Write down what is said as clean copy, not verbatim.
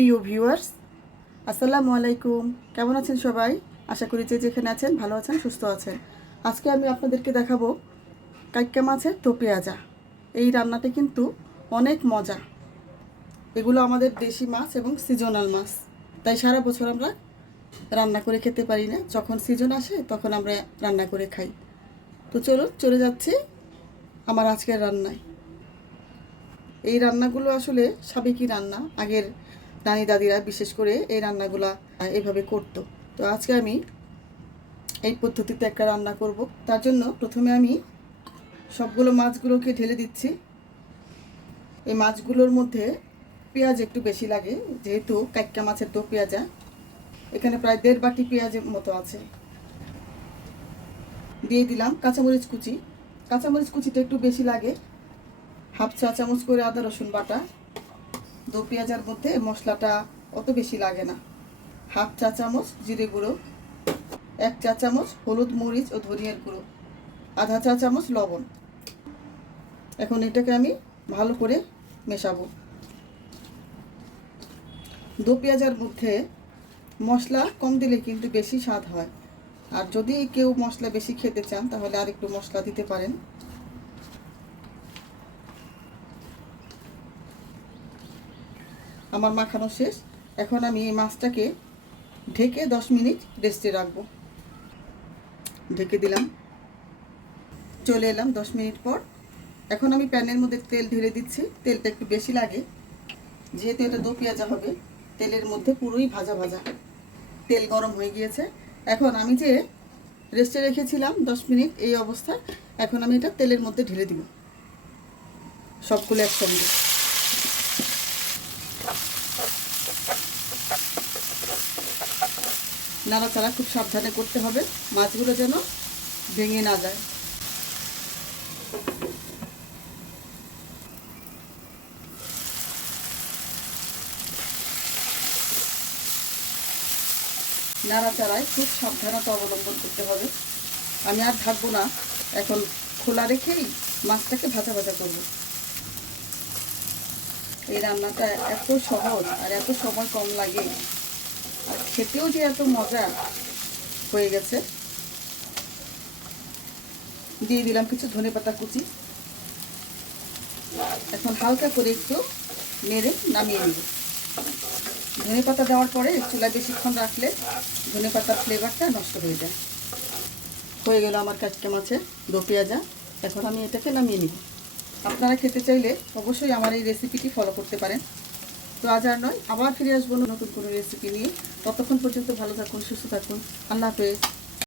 প্রিয় ভিউয়ার্স, আসসালামু আলাইকুম। কেমন আছেন সবাই? আশা করি যে যেখানে আছেন ভালো আছেন, সুস্থ আছেন। আজকে আমি আপনাদেরকে দেখাবো কাইক্কা মাছের তো পেঁয়াজা। এই রান্নাটা কিন্তু অনেক মজা। এগুলো আমাদের দেশি মাছ এবং সিজনাল মাছ, তাই সারা বছর আমরা রান্না করে খেতে পারি না। যখন সিজন আসে তখন আমরা রান্না করে খাই। তো চলুন চলে যাচ্ছি আমার আজকের রান্নায়। এই রান্নাগুলো আসলে সাবেকি রান্না। আগের নানি দাদিরা বিশেষ করে এই রান্নাগুলা এইভাবে করতো। তো আজকে আমি এই পদ্ধতিতে একটা রান্না করব। তার জন্য প্রথমে আমি সবগুলো মাছগুলোকে ঢেলে দিচ্ছি। এই মাছগুলোর মধ্যে পেঁয়াজ একটু বেশি লাগে, যেহেতু কাইক্কা মাছের তো পেঁয়াজা। এখানে প্রায় 1.5 বাটি পেঁয়াজের মতো আছে। দিয়ে দিলাম কাঁচামরিচ কুচি। কাঁচামরিচ কুচিটা একটু বেশি লাগে। 1/2 চা চামচ করে আদা রসুন বাটা। দো পেঁয়াজার মধ্যে মশলাটা অত বেশি লাগে না। 1/2 চা চামচ জিরে গুঁড়ো, 1 চা চামচ হলুদ মরিচ ও ধনিয়ার গুঁড়ো, 1/2 চা চামচ লবণ। এখন এটাকে আমি ভালো করে মেশাবো। দো পেঁয়াজার মধ্যে মশলা কম দিলে কিন্তু বেশি স্বাদ হয়। আর যদি কেউ মশলা বেশি খেতে চান তাহলে আর একটু মশলা দিতে পারেন। আমার মাখানো শেষ। এখন আমি এই মাছটাকে ঢেকে 10 মিনিট রেস্টে রাখবো। ঢেকে দিলাম। চলে এলাম 10 মিনিট পর। এখন আমি প্যানের মধ্যে তেল ঢেলে দিচ্ছি। তেলটা একটু বেশি লাগে, যেহেতু এটা দো পেঁয়াজা হবে। তেলের মধ্যে পুরোই ভাজা ভাজা। তেল গরম হয়ে গিয়েছে। এখন আমি যে রেস্টে রেখেছিলাম 10 মিনিট, এই অবস্থায় এখন আমি এটা তেলের মধ্যে ঢেলে দিব সবগুলো একসঙ্গে। নাড়াচাড়া খুব সাবধানে করতে হবে, মাছগুলো যেন ভেঙে না যায়। নাড়াচাড়ায় খুব সাবধানতা অবলম্বন করতে হবে। আমি আর ঢাকবো না, এখন খোলা রেখেই মাছটাকে ভাজা ভাজা করব। এই রান্নাটা এত সহজ আর এত সময় কম লাগে, আর খেতেও যে এত মজা হয়ে গেছে। দিয়ে দিলাম কিছু ধনেপাতা কুচি। এখন হালকা করে একটু নেড়ে নামিয়ে নিব। ধনেপাতা দেওয়ার পরে চুলায় বেশিক্ষণ রাখলে ধনেপাতার ফ্লেভারটা নষ্ট হয়ে যায়। হয়ে গেল আমার কাইক্কা মাছের দো পেঁয়াজা। এখন আমি এটাকে নামিয়ে নিব। আপনারা খেতে চাইলে অবশ্যই আমার এই রেসিপিটি ফলো করতে পারেন। তো আজ আর নয়, আবার ফিরে আসবো নতুন কোনো রেসিপি নিয়ে। ততক্ষণ পর্যন্ত ভালো থাকুন, সুস্থ থাকুন। আল্লাহ হাফেজ।